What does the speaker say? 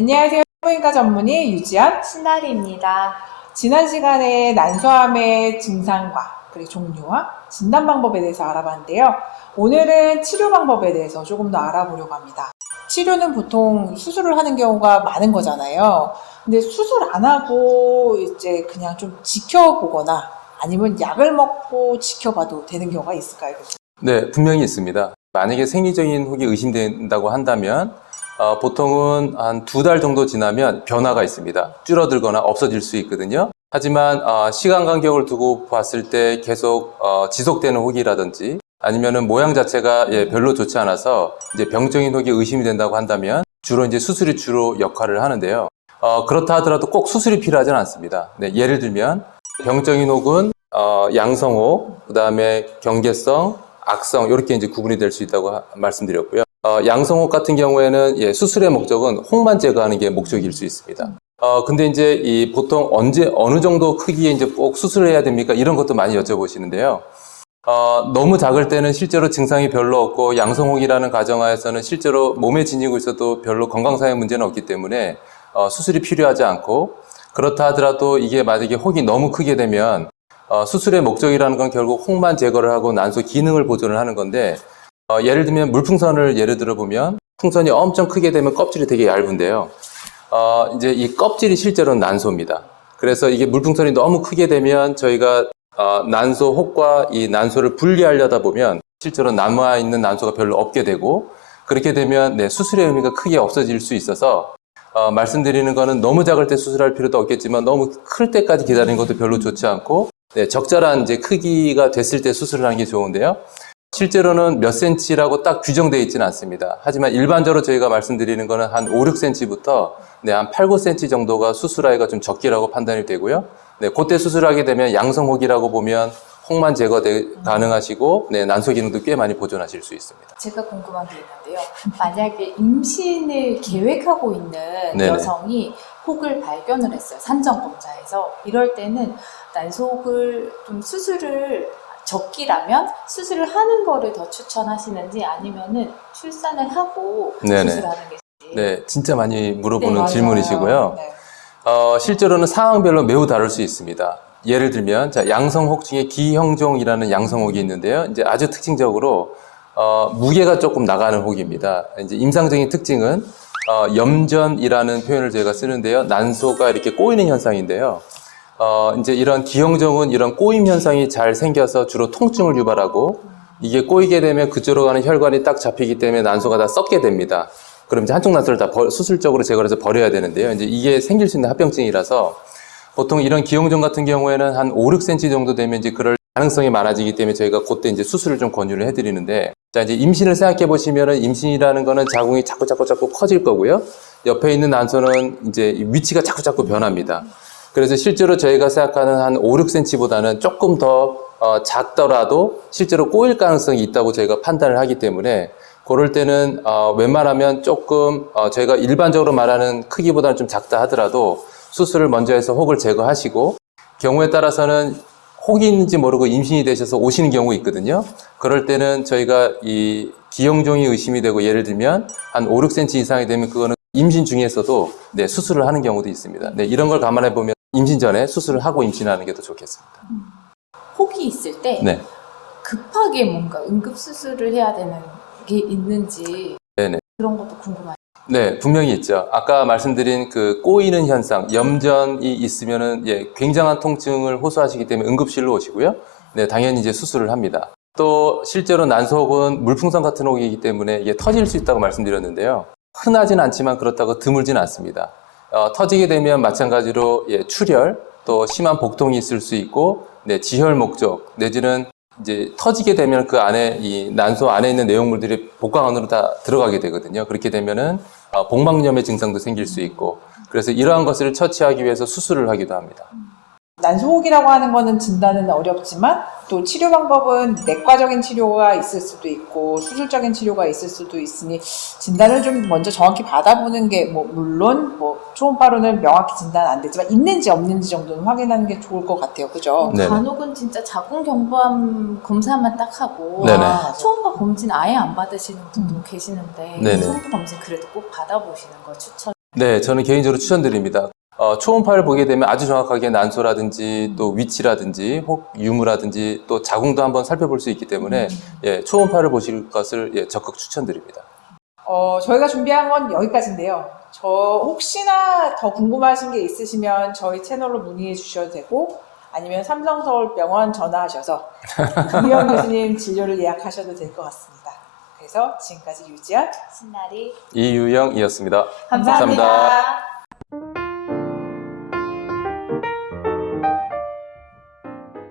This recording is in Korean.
안녕하세요. 산부인과 전문의 유지연, 신나리입니다. 지난 시간에 난소암의 증상과 그리고 종류와 진단 방법에 대해서 알아봤는데요. 오늘은 치료 방법에 대해서 조금 더 알아보려고 합니다. 치료는 보통 수술을 하는 경우가 많은 거잖아요. 근데 수술 안 하고 이제 그냥 좀 지켜보거나 아니면 약을 먹고 지켜봐도 되는 경우가 있을까요? 네, 분명히 있습니다. 만약에 생리적인 혹이 의심된다고 한다면 보통은 한 2달 정도 지나면 변화가 있습니다. 줄어들거나 없어질 수 있거든요. 하지만 시간 간격을 두고 봤을 때 계속 지속되는 혹이라든지 아니면은 모양 자체가 별로 좋지 않아서 이제 병적인 혹이 의심이 된다고 한다면 주로 이제 수술이 주로 역할을 하는데요. 그렇다 하더라도 꼭 수술이 필요하지는 않습니다. 네, 예를 들면 병적인 혹은 양성혹, 그 다음에 경계성, 악성 이렇게 이제 구분이 될 수 있다고 말씀드렸고요. 양성혹 같은 경우에는 수술의 목적은 혹만 제거하는 게 목적일 수 있습니다. 근데 이제 보통 어느 정도 크기에 이제 꼭 수술을 해야 됩니까? 이런 것도 많이 여쭤보시는데요. 너무 작을 때는 실제로 증상이 별로 없고 양성혹이라는 가정하에서는 실제로 몸에 지니고 있어도 별로 건강상의 문제는 없기 때문에 수술이 필요하지 않고, 그렇다 하더라도 이게 만약에 혹이 너무 크게 되면 수술의 목적이라는 건 결국 혹만 제거를 하고 난소 기능을 보존을 하는 건데, 예를 들면 물풍선을 예를 들어 보면 풍선이 엄청 크게 되면 껍질이 되게 얇은데요. 이제 이 껍질이 실제로는 난소입니다. 그래서 이게 물풍선이 너무 크게 되면 저희가 난소 혹과 이 난소를 분리하려다 보면 실제로 남아있는 난소가 별로 없게 되고, 그렇게 되면 수술의 의미가 크게 없어질 수 있어서 말씀드리는 거는 너무 작을 때 수술할 필요도 없겠지만 너무 클 때까지 기다리는 것도 별로 좋지 않고, 적절한 이제 크기가 됐을 때 수술을 하는 게 좋은데요. 실제로는 몇 cm라고 딱 규정되어 있지는 않습니다. 하지만 일반적으로 저희가 말씀드리는 거는 한 5, 6cm부터 한 8, 9cm 정도가 수술하기가 좀 적기라고 판단이 되고요. 그때 수술하게 되면 양성혹이라고 보면 혹만 제거 가능하시고 난소 기능도 꽤 많이 보존하실 수 있습니다. 제가 궁금한 게 있는데요. 만약에 임신을 계획하고 있는 네네. 여성이 혹을 발견을 했어요. 산전검사에서. 이럴 때는 난소혹을 좀 수술을 적기라면 수술을 하는 거를 더 추천하시는지 아니면은 출산을 하고 네네. 수술하는 게 네, 진짜 많이 물어보는 맞아요. 질문이시고요. 네. 실제로는 상황별로 매우 다를 수 있습니다. 예를 들면 양성혹 중에 기형종이라는 양성혹이 있는데요. 이제 아주 특징적으로 무게가 조금 나가는 혹입니다. 이제 임상적인 특징은 염전이라는 표현을 저희가 쓰는데요. 난소가 이렇게 꼬이는 현상인데요. 이제 이런 기형종은 이런 꼬임 현상이 잘 생겨서 주로 통증을 유발하고, 이게 꼬이게 되면 그쪽으로 가는 혈관이 딱 잡히기 때문에 난소가 다 썩게 됩니다. 그럼 이제 한쪽 난소를 다 수술적으로 제거를 해서 버려야 되는데요. 이제 이게 생길 수 있는 합병증이라서 보통 이런 기형종 같은 경우에는 한 5, 6cm 정도 되면 이제 그럴 가능성이 많아지기 때문에 저희가 그때 이제 수술을 좀 권유를 해드리는데, 자, 이제 임신을 생각해 보시면은 임신이라는 거는 자궁이 자꾸 커질 거고요. 옆에 있는 난소는 이제 위치가 자꾸 변합니다. 그래서 실제로 저희가 생각하는 한 5, 6cm보다는 조금 더 작더라도 실제로 꼬일 가능성이 있다고 저희가 판단을 하기 때문에, 그럴 때는 웬만하면 조금 저희가 일반적으로 말하는 크기보다는 좀 작다 하더라도 수술을 먼저 해서 혹을 제거하시고, 경우에 따라서는 혹이 있는지 모르고 임신이 되셔서 오시는 경우 있거든요. 그럴 때는 저희가 이 기형종이 의심이 되고, 예를 들면 한 5, 6cm 이상이 되면 그거는 임신 중에서도 수술을 하는 경우도 있습니다. 이런 걸 감안해 보면 임신 전에 수술을 하고 임신하는 게 더 좋겠습니다. 혹이 있을 때 급하게 뭔가 응급수술을 해야 되는 게 있는지 그런 것도 궁금해요. 네, 분명히 있죠. 아까 말씀드린 그 꼬이는 현상, 염전이 있으면은 굉장한 통증을 호소하시기 때문에 응급실로 오시고요. 당연히 이제 수술을 합니다. 또 실제로 난소혹은 물풍선 같은 혹이기 때문에 이게 터질 수 있다고 말씀드렸는데요. 흔하진 않지만 그렇다고 드물진 않습니다. 터지게 되면 마찬가지로 출혈, 또 심한 복통이 있을 수 있고, 지혈 목적 내지는 이제 터지게 되면 그 안에 이 난소 안에 있는 내용물들이 복강 안으로 다 들어가게 되거든요. 그렇게 되면은 복막염의 증상도 생길 수 있고, 그래서 이러한 것을 처치하기 위해서 수술을 하기도 합니다. 난소혹이라고 하는 거는 진단은 어렵지만 또 치료 방법은 내과적인 치료가 있을 수도 있고 수술적인 치료가 있을 수도 있으니 진단을 좀 먼저 정확히 받아보는 게 물론 초음파로는 명확히 진단 안 되지만 있는지 없는지 정도는 확인하는 게 좋을 것 같아요. 그죠? 간혹은 진짜 자궁경부암 검사만 딱 하고 초음파 검진 아예 안 받으시는 분도 계시는데 초음파 검진 그래도 꼭 받아보시는 거 추천. 네, 저는 개인적으로 추천드립니다. 초음파를 보게 되면 아주 정확하게 난소라든지 또 위치라든지 혹 유무라든지 또 자궁도 한번 살펴볼 수 있기 때문에 예, 초음파를 보실 것을 예, 적극 추천드립니다. 저희가 준비한 건 여기까지인데요. 저 혹시나 더 궁금하신 게 있으시면 저희 채널로 문의해 주셔도 되고 아니면 삼성서울병원 전화하셔서 김희영 교수님 진료를 예약하셔도 될 것 같습니다. 그래서 지금까지 유지연 신나리 이유영이었습니다. 감사합니다.